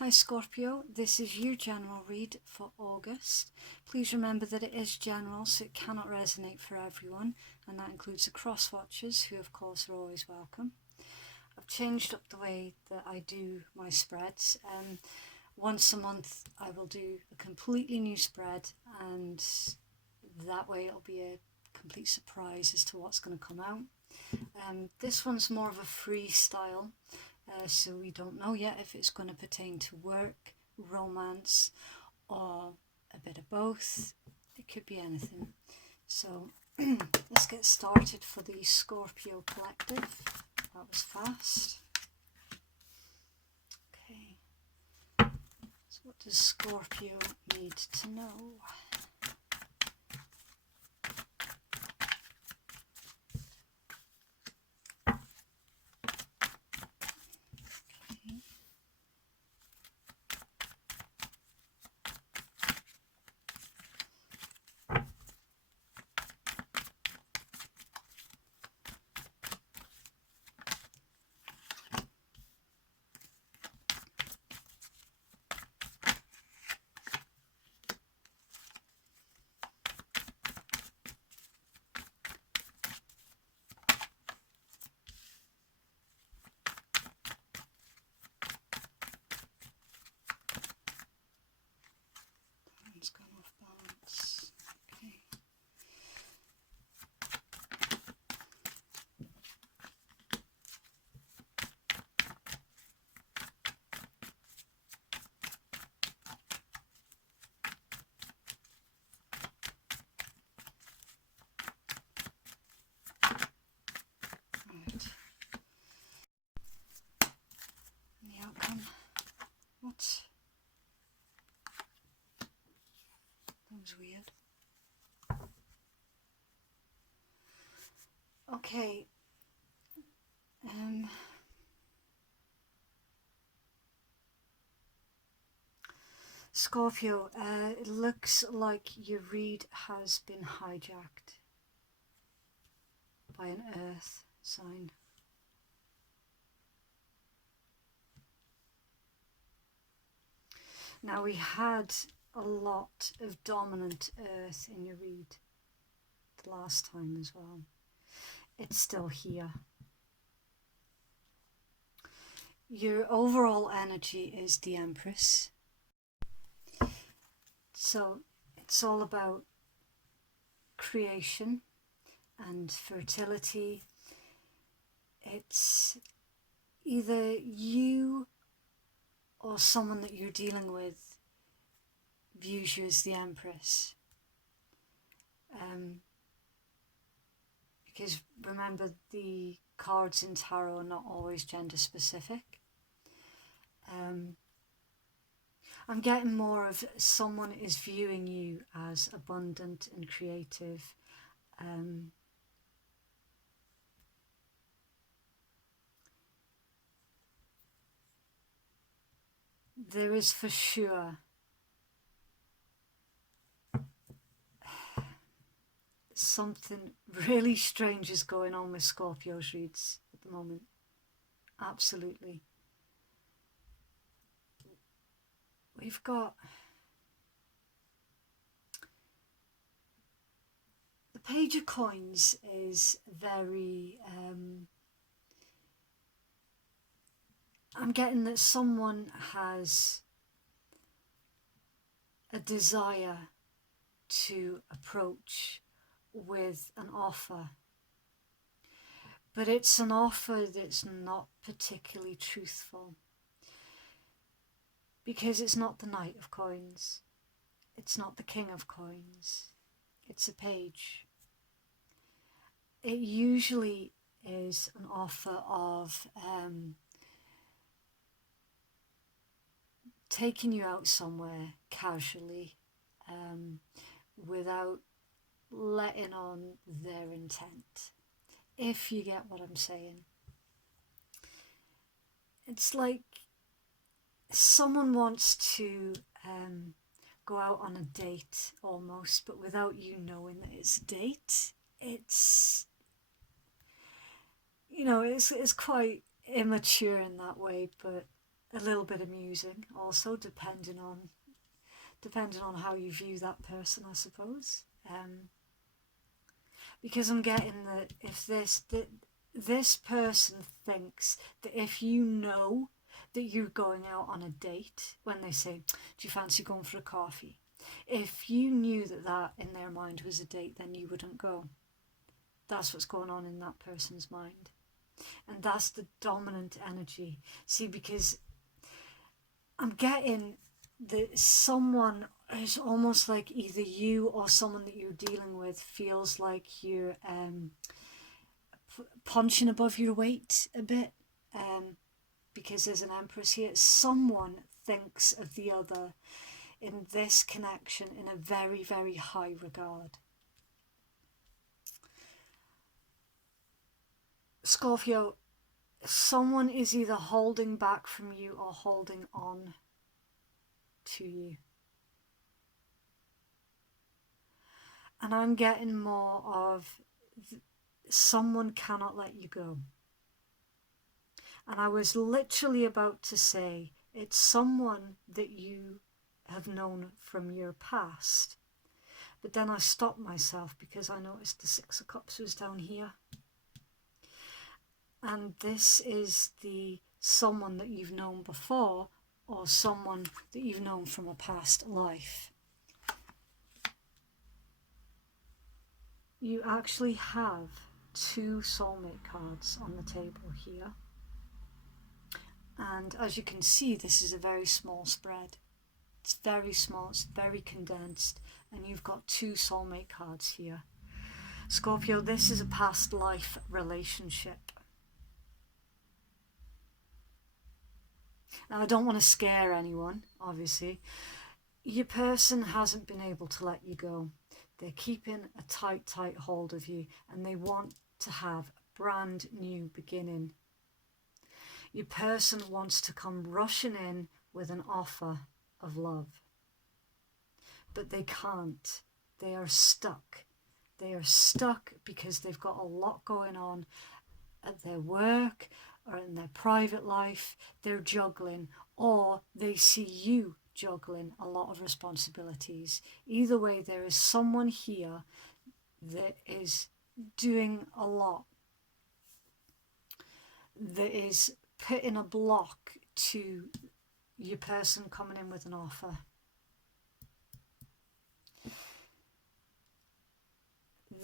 Hi Scorpio, this is your general read for August. Please remember that it is general, so it cannot resonate for everyone, and that includes the cross watchers, who of course are always welcome. I've changed up the way that I do my spreads. Once a month I will do a completely new spread, and that way it'll be a complete surprise as to what's going to come out. This one's more of a freestyle. So we don't know yet if it's going to pertain to work, romance, or a bit of both. It could be anything. So let's get started for the Scorpio collective. That was fast. Okay. So what does Scorpio need to know? It's gone off balance. Okay. Right. And the outcome. What? That was weird. Okay. Scorpio, it looks like your read has been hijacked by an earth sign. Now, we had a lot of dominant earth in your read the last time as well. It's still here. Your overall energy is the Empress. So it's all about creation and fertility. It's either you or someone that you're dealing with views you as the Empress. Because remember, the cards in tarot are not always gender specific. I'm getting more of someone is viewing you as abundant and creative. There is for sure something really strange is going on with Scorpio's reads at the moment. Absolutely. We've got the Page of Coins is very I'm getting that someone has a desire to approach with an offer, but it's an offer that's not particularly truthful, because it's not the Knight of Coins, it's not the King of Coins, it's a page. It usually is an offer of taking you out somewhere casually, without letting on their intent, if you get what I'm saying. It's like someone wants to go out on a date almost, but without you knowing that it's a date. It's, you know, it's quite immature in that way, but a little bit amusing also, depending on how you view that person, I suppose. Because I'm getting that if this person thinks that if you know that you're going out on a date, when they say, do you fancy going for a coffee? If you knew that in their mind was a date, then you wouldn't go. That's what's going on in that person's mind. And that's the dominant energy. See, because I'm getting that someone is almost like either you or someone that you're dealing with feels like you're punching above your weight a bit, because there's an Empress here. Someone thinks of the other in this connection in a very, very high regard. Scorpio, someone is either holding back from you or holding on to you. And I'm getting more of someone cannot let you go. And I was literally about to say it's someone that you have known from your past. But then I stopped myself because I noticed the Six of Cups was down here. And this is the someone that you've known before or someone that you've known from a past life. You actually have 2 soulmate cards on the table here. And as you can see, this is a very small spread. It's very small, it's very condensed, and you've got 2 soulmate cards here. Scorpio, this is a past life relationship. Now, I don't want to scare anyone, obviously. Your person hasn't been able to let you go. They're keeping a tight, tight hold of you, and they want to have a brand new beginning. Your person wants to come rushing in with an offer of love. But they can't. They are stuck. They are stuck because they've got a lot going on at their work or in their private life. They're juggling, or they see you juggling a lot of responsibilities. Either way, there is someone here that is doing a lot, that is putting a block to your person coming in with an offer.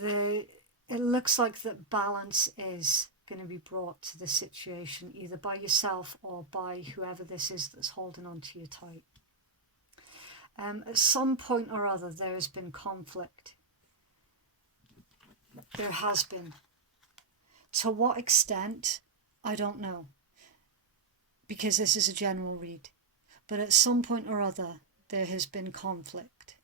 It looks like that balance is going to be brought to the situation, either by yourself or by whoever this is that's holding on to you tight. At some point or other, there has been conflict. There has been. To what extent, I don't know, because this is a general read. But at some point or other, there has been conflict.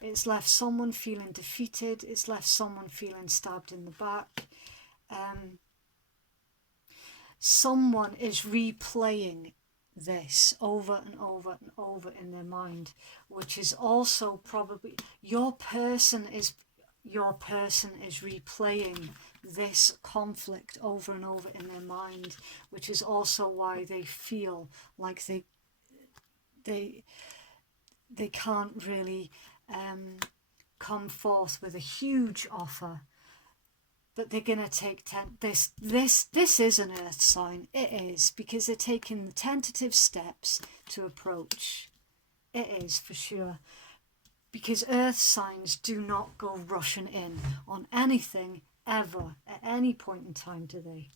It's left someone feeling defeated. It's left someone feeling stabbed in the back. Someone is replaying this over and over and over in their mind, which is also probably your person is replaying this conflict over and over in their mind, which is also why they feel like they can't really come forth with a huge offer. But they're going to take this is an earth sign. It is, because they're taking the tentative steps to approach. It is, for sure. Because earth signs do not go rushing in on anything ever at any point in time, do they?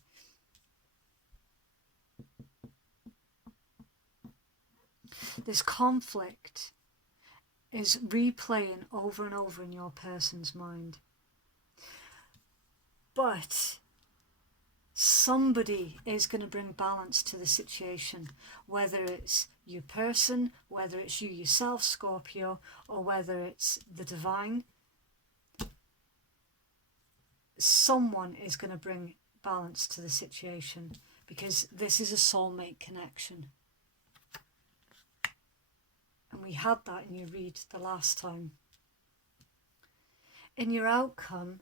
This conflict is replaying over and over in your person's mind. But somebody is going to bring balance to the situation, whether it's your person, whether it's you yourself, Scorpio, or whether it's the divine. Someone is going to bring balance to the situation, because this is a soulmate connection. And we had that in your read the last time. In your outcome,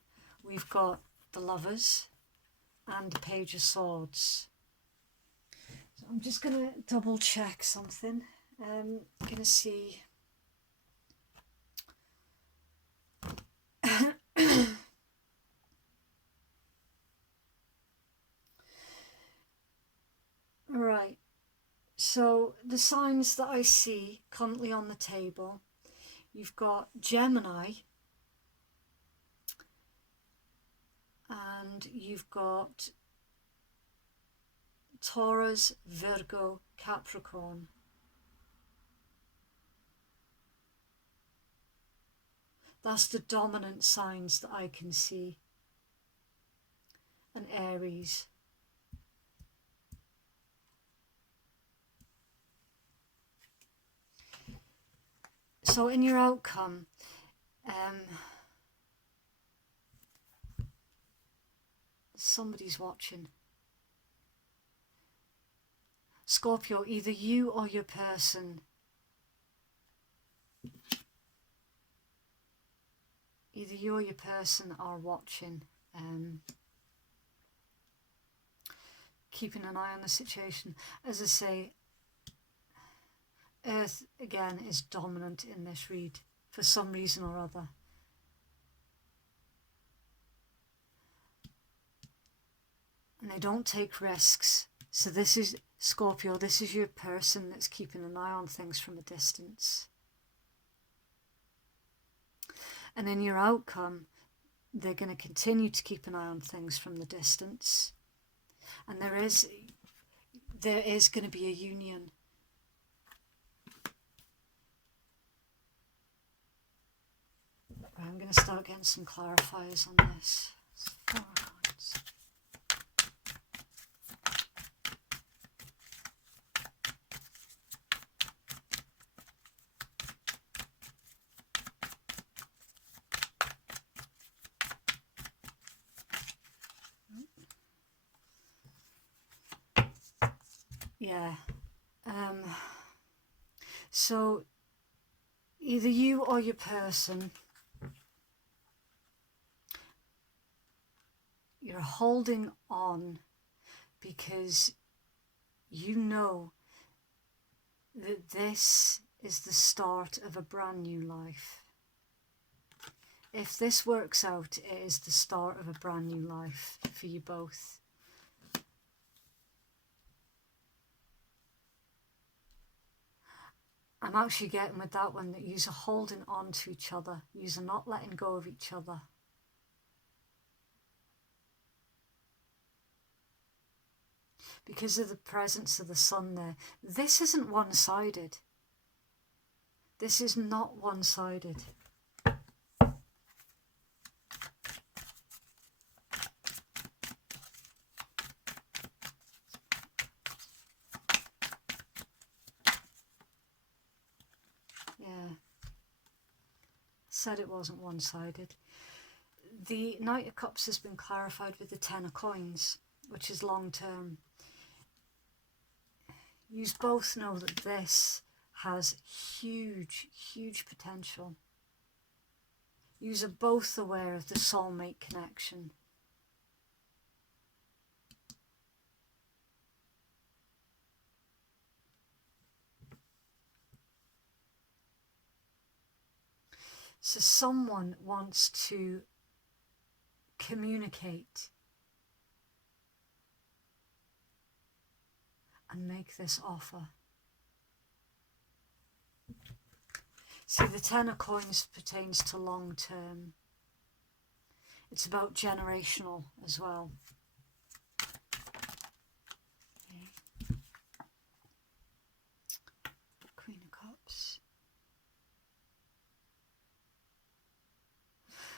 we've got the Lovers and the Page of Swords. I'm just going to double check something. I'm going to see. Right, so the signs that I see currently on the table, you've got Gemini, and you've got Taurus, Virgo, Capricorn. That's the dominant signs that I can see. And Aries. So in your outcome, somebody's watching. Scorpio, either you or your person, are watching, keeping an eye on the situation. As I say, Earth again is dominant in this read for some reason or other. And they don't take risks. So this is Scorpio, this is your person that's keeping an eye on things from a distance. And in your outcome, they're going to continue to keep an eye on things from the distance. And there is going to be a union. I'm going to start getting some clarifiers on this. Yeah. So either you or your person, you're holding on because you know that this is the start of a brand new life. If this works out, it is the start of a brand new life for you both. I'm actually getting with that one that you're holding on to each other. You're not letting go of each other. Because of the presence of the sun there. This isn't one-sided. This is not one-sided. Yeah. Said it wasn't one-sided. The Knight of Cups has been clarified with the Ten of Coins, which is long-term. You both know that this has huge, huge potential. You are both aware of the soulmate connection. So someone wants to communicate and make this offer. See, the Ten of Coins pertains to long term. It's about generational as well. Okay. Queen of Cups.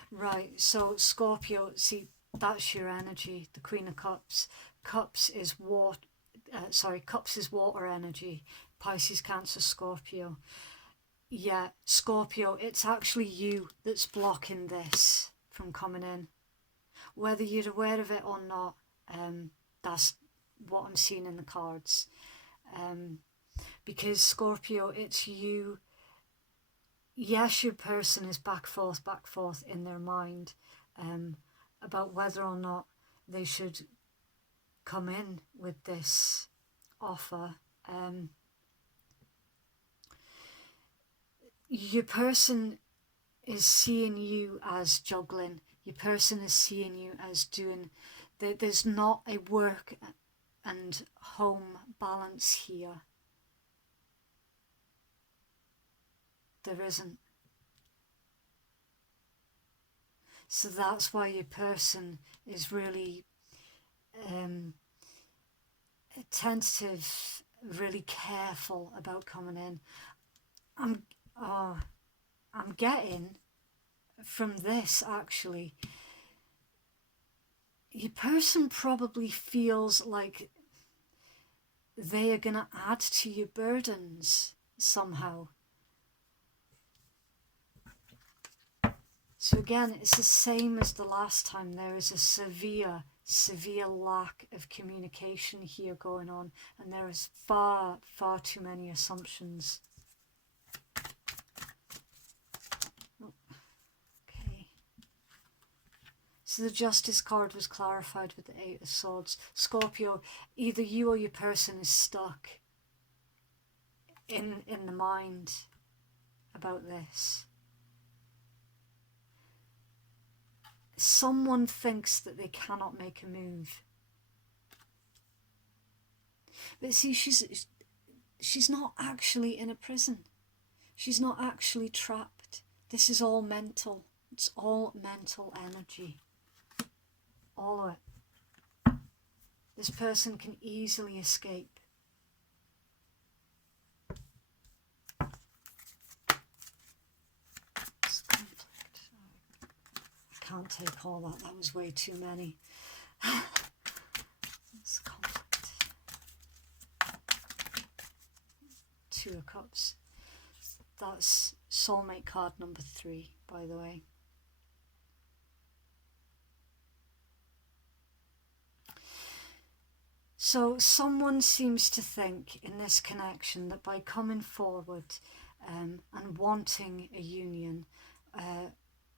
Right, so Scorpio, see, that's your energy, the Queen of Cups. Cups is water. Cups is water energy. Pisces, Cancer, Scorpio. Yeah, Scorpio, it's actually you that's blocking this from coming in. Whether you're aware of it or not, that's what I'm seeing in the cards. Because Scorpio, it's you. Yes, your person is back forth in their mind about whether or not they should come in with this offer. Your person is seeing you as juggling. Your person is seeing you as doing, there's not a work and home balance here. There isn't. So that's why your person is really attentive, really careful about coming in. I'm getting from this, actually, your person probably feels like they are going to add to your burdens somehow. So again, it's the same as the last time. There is a severe lack of communication here going on, and there is far too many assumptions. Okay. So the Justice card was clarified with the Eight of Swords. Scorpio, either you or your person is stuck in the mind about this. Someone thinks that they cannot make a move. But see, she's not actually in a prison. She's not actually trapped. This is all mental. It's all mental energy. All of it. This person can easily escape. Can't take all that. That was way too many. It's conflict. Two of Cups. That's soulmate card number 3, by the way. So someone seems to think in this connection that by coming forward and wanting a union,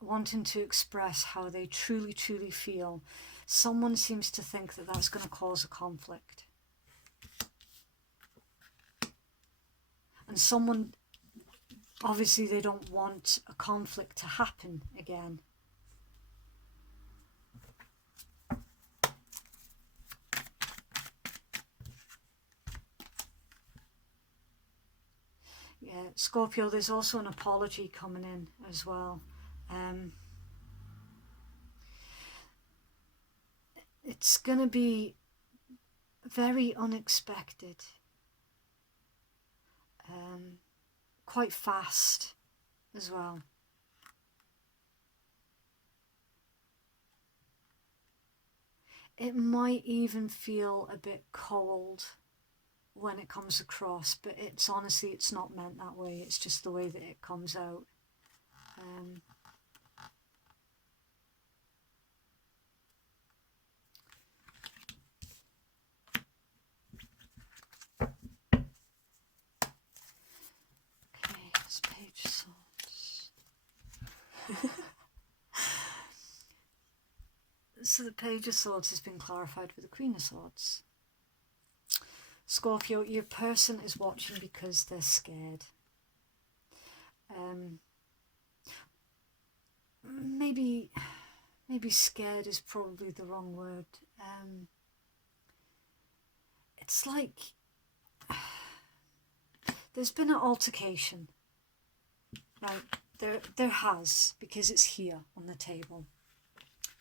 wanting to express how they truly feel, someone seems to think that that's going to cause a conflict. And someone, obviously they don't want a conflict to happen again. Yeah, Scorpio, there's also an apology coming in as well. It's going to be very unexpected, quite fast as well. It might even feel a bit cold when it comes across, but it's honestly, it's not meant that way. It's just the way that it comes out. Okay, it's Page of Swords. So the Page of Swords has been clarified with the Queen of Swords. Scorpio, your person is watching because they're scared. Maybe scared is probably the wrong word. It's like there's been an altercation, right? There has, because it's here on the table.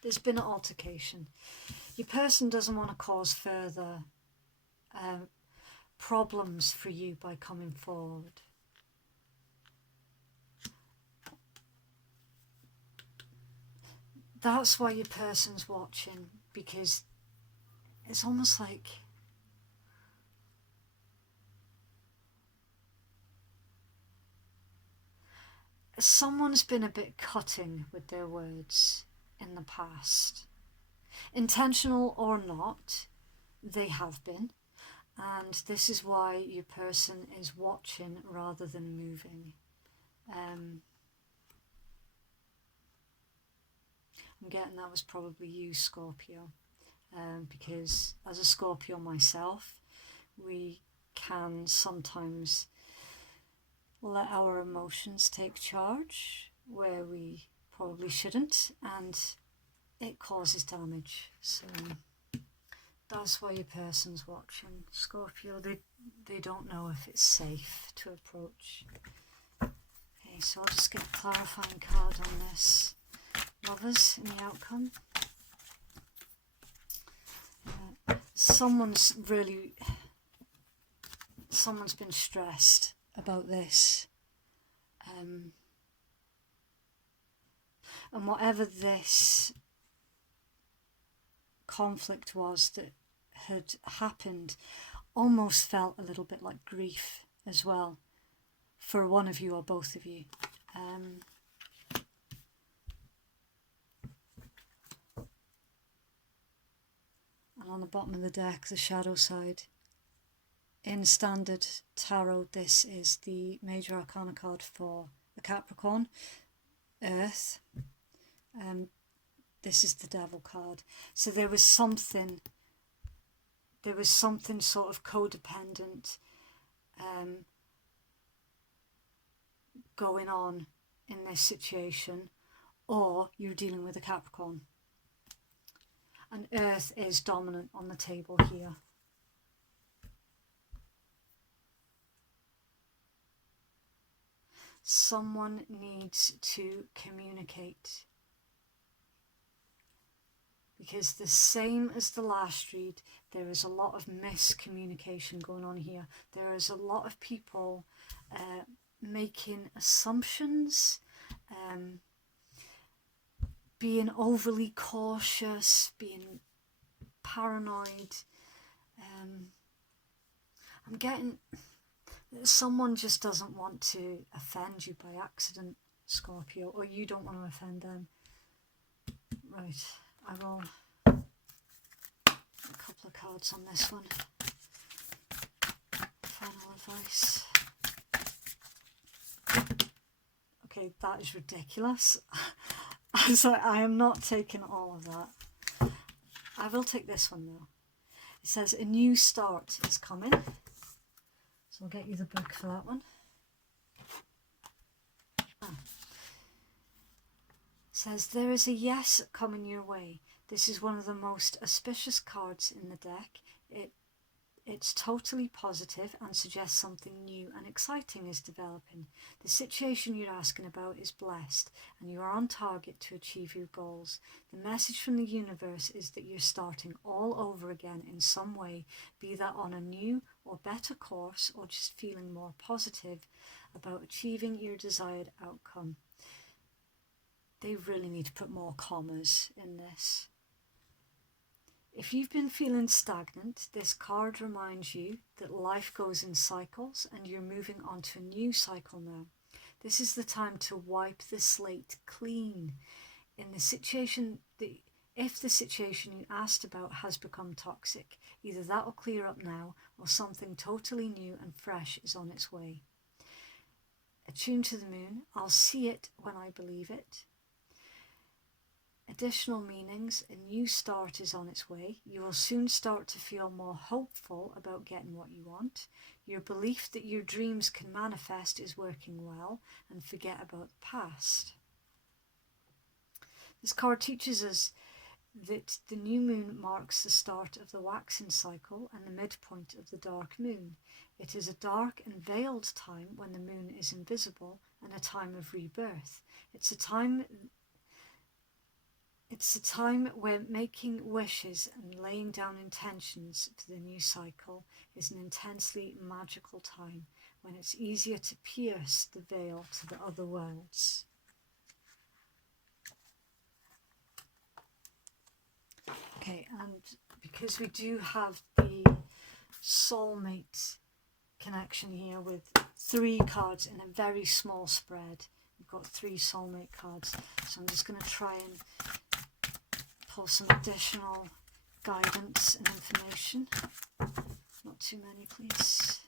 There's been an altercation. Your person doesn't want to cause further problems for you by coming forward. That's why your person's watching, because it's almost like someone's been a bit cutting with their words in the past. Intentional or not, they have been. And this is why your person is watching rather than moving. I'm getting that was probably you, Scorpio, because as a Scorpio myself, we can sometimes let our emotions take charge where we probably shouldn't, and it causes damage. So that's why your person's watching, Scorpio. They don't know if it's safe to approach. Okay, so I'll just get a clarifying card on this. Lovers in the outcome. Someone's been stressed about this. And whatever this conflict was that had happened almost felt a little bit like grief as well for one of you or both of you. And on the bottom of the deck, the shadow side, in standard tarot, this is the major arcana card for the Capricorn, Earth. This is the Devil card. So there was something sort of codependent going on in this situation, or you're dealing with a Capricorn. And Earth is dominant on the table here. Someone needs to communicate, because the same as the last read, there is a lot of miscommunication going on here. There is a lot of people making assumptions, being overly cautious, being paranoid. I'm getting someone just doesn't want to offend you by accident, Scorpio, or you don't want to offend them. Right, I will a couple of cards on this one. Final advice. Okay, that is ridiculous. So I am not taking all of that. I will take this one though. It says a new start is coming. So I'll get you the book for that one. It says there is a yes coming your way. This is one of the most auspicious cards in the deck. It's totally positive and suggests something new and exciting is developing. The situation you're asking about is blessed and you are on target to achieve your goals. The message from the universe is that you're starting all over again in some way, be that on a new or better course or just feeling more positive about achieving your desired outcome. They really need to put more commas in this. If you've been feeling stagnant, this card reminds you that life goes in cycles and you're moving on to a new cycle now. This is the time to wipe the slate clean. In the situation, if the situation you asked about has become toxic, either that will clear up now or something totally new and fresh is on its way. Attuned to the moon, I'll see it when I believe it. Additional meanings, a new start is on its way. You will soon start to feel more hopeful about getting what you want. Your belief that your dreams can manifest is working well, and forget about the past. This card teaches us that the new moon marks the start of the waxing cycle and the midpoint of the dark moon. It is a dark and veiled time when the moon is invisible and a time of rebirth. It's a time where making wishes and laying down intentions for the new cycle is an intensely magical time when it's easier to pierce the veil to the other worlds. Okay, and because we do have the soulmate connection here with 3 cards in a very small spread, we've got 3 soulmate cards, so I'm just going to try and pull some additional guidance and information. Not too many, please.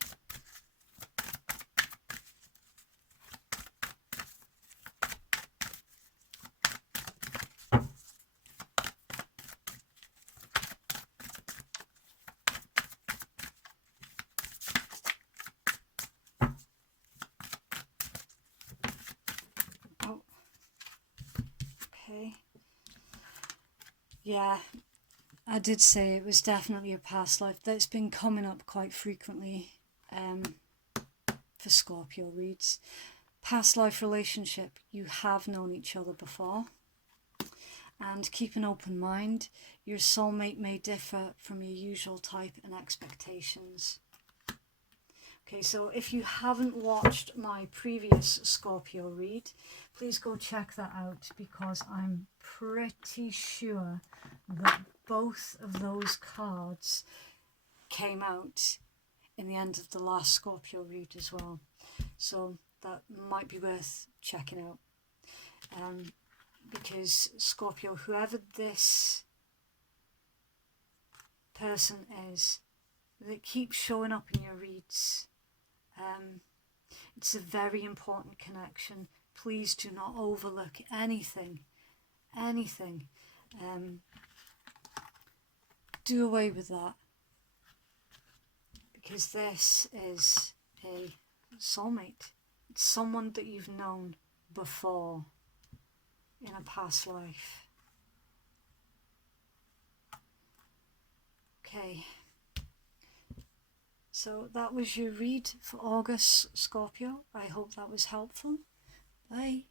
Yeah, I did say it was definitely a past life. That's been coming up quite frequently for Scorpio reads. Past life relationship, you have known each other before. And keep an open mind. Your soulmate may differ from your usual type and expectations. Okay, so if you haven't watched my previous Scorpio read, please go check that out, because I'm pretty sure that both of those cards came out in the end of the last Scorpio read as well. So that might be worth checking out. Because Scorpio, whoever this person is that keeps showing up in your reads, it's a very important connection. Please do not overlook anything. Do away with that, because this is a soulmate. It's someone that you've known before in a past life. Okay, so that was your read for August, Scorpio. I hope that was helpful. Bye.